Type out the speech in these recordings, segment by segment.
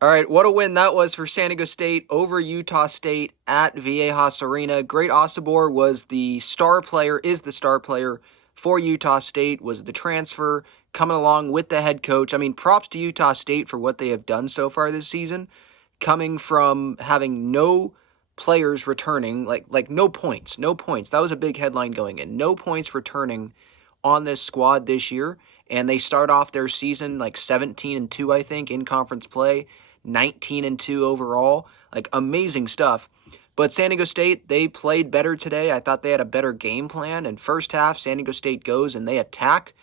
All right, what a win that was for San Diego State over Utah State at Viejas Arena. Great Osibor was the star player, is the star player for Utah State, was the transfer coming along with the head coach. I mean, props to Utah State for what they have done so far this season, coming from having no players returning, like no points, no points. That was a big headline going in. No points returning on this squad this year, and they start off their season like 17-2, I think, in conference play. 19-2 overall. Like, amazing stuff. But San Diego State, they played better today. I thought they had a better game plan. In first half, San Diego State goes and they attack.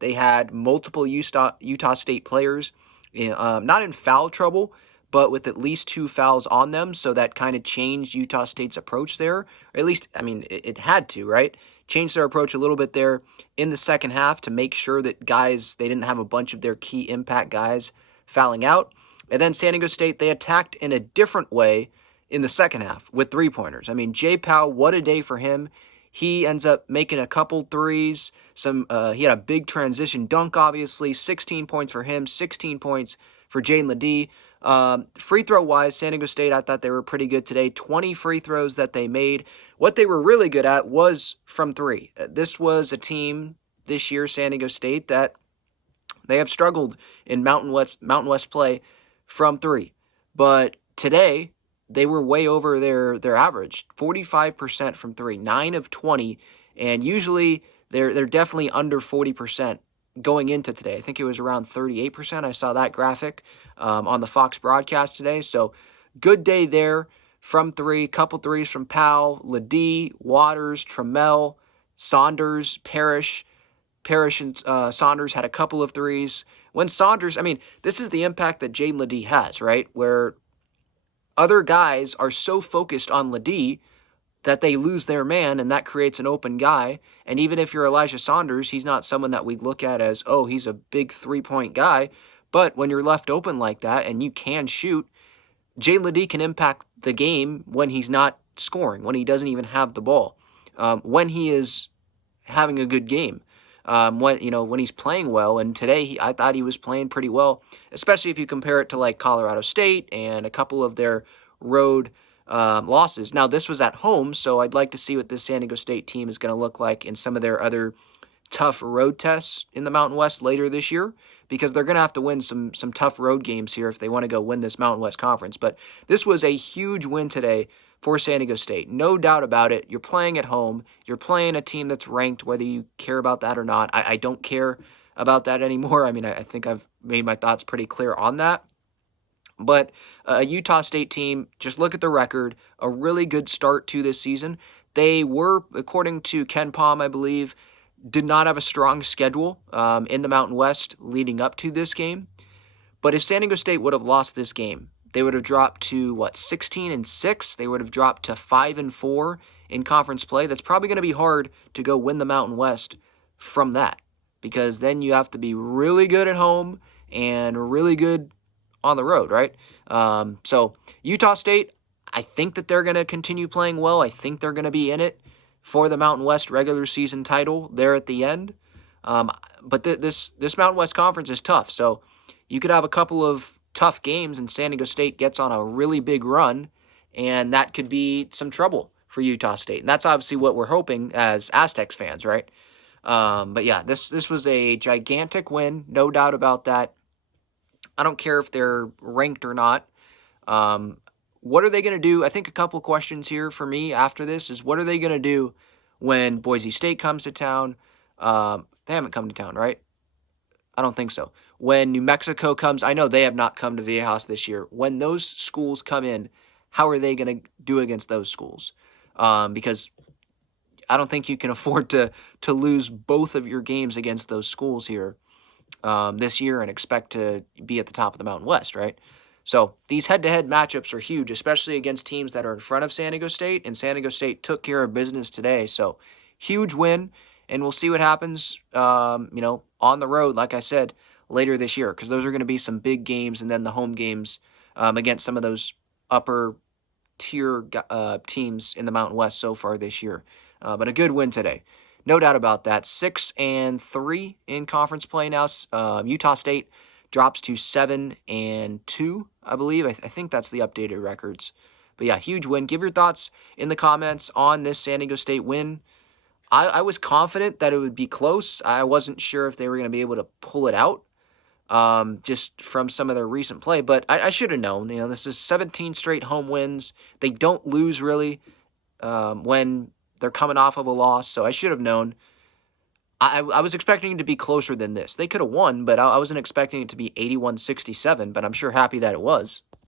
They had multiple Utah State players, not in foul trouble, but with at least 2 fouls on them. So that kind of changed Utah State's approach there. Or at least, I mean, it had to, right? Changed their approach a little bit there in the second half to make sure that guys, they didn't have a bunch of their key impact guys fouling out. And then San Diego State, they attacked in a different way in the second half with three-pointers. I mean, Jay Powell, what a day for him. He ends up making a couple threes. He had a big transition dunk, obviously. 16 points for him, 16 points for Jaedon LeDee. Free throw-wise, San Diego State, I thought they were pretty good today. 20 free throws that they made. What they were really good at was from three. This was a team this year, San Diego State, that they have struggled in Mountain West play from three. But today, they were way over their average. 45% from three, 9 of 20, and usually they're definitely under 40% going into today. I think it was around 38%. I saw that graphic on the Fox broadcast today. So good day there from three. Couple threes from Powell, LeDee, Waters, Trammell, Saunders, Parrish. Parrish and Saunders had a couple of threes. When Saunders, I mean, this is the impact that Jaedon LeDee has, right? Where other guys are so focused on LeDee that they lose their man, and that creates an open guy. And even if you're Elijah Saunders, he's not someone that we look at as, oh, he's a big three-point guy. But when you're left open like that and you can shoot, Jaedon LeDee can impact the game when he's not scoring, when he doesn't even have the ball, when he is having a good game. When he's playing well, and today I thought he was playing pretty well, especially if you compare it to like Colorado State and a couple of their road losses. Now, this was at home, so I'd like to see what this San Diego State team is going to look like in some of their other tough road tests in the Mountain West later this year, because they're going to have to win some tough road games here if they want to go win this Mountain West Conference. But this was a huge win today for San Diego State. No doubt about it. You're playing at home. You're playing a team that's ranked, whether you care about that or not. I don't care about that anymore. I mean, I think I've made my thoughts pretty clear on that. But a Utah State team, just look at the record, a really good start to this season. They were, according to Ken Palm, I believe, did not have a strong schedule in the Mountain West leading up to this game. But if San Diego State would have lost this game, they would have dropped to, 16-6? They would have dropped to 5-4 in conference play. That's probably going to be hard to go win the Mountain West from that, because then you have to be really good at home and really good on the road, right? So Utah State, I think that they're going to continue playing well. I think they're going to be in it for the Mountain West regular season title there at the end. But this Mountain West Conference is tough, so you could have a couple of tough games and San Diego State gets on a really big run, and that could be some trouble for Utah State. And that's obviously what we're hoping as Aztecs fans, right? But yeah, this was a gigantic win, no doubt about that. I don't care if they're ranked or not. What are they going to do? I think a couple questions here for me after this is, what are they going to do when Boise State comes to town? They haven't come to town, right? I don't think so. When New Mexico comes, I know they have not come to Viejas this year. When those schools come in, how are they going to do against those schools? Because I don't think you can afford to lose both of your games against those schools here this year and expect to be at the top of the Mountain West, right? So these head-to-head matchups are huge, especially against teams that are in front of San Diego State, and San Diego State took care of business today. So huge win, and we'll see what happens, on the road, like I said, later this year, because those are going to be some big games, and then the home games against some of those upper-tier teams in the Mountain West so far this year. But a good win today. No doubt about that. 6-3 in conference play now. Utah State drops to 7-2, I believe. I think that's the updated records. But yeah, huge win. Give your thoughts in the comments on this San Diego State win. I was confident that it would be close. I wasn't sure if they were going to be able to pull it out, just from some of their recent play. But I should have known. This is 17 straight home wins. They don't lose, really, when they're coming off of a loss. So I should have known. I was expecting it to be closer than this. They could have won, but I wasn't expecting it to be 81-67, but I'm sure happy that it was.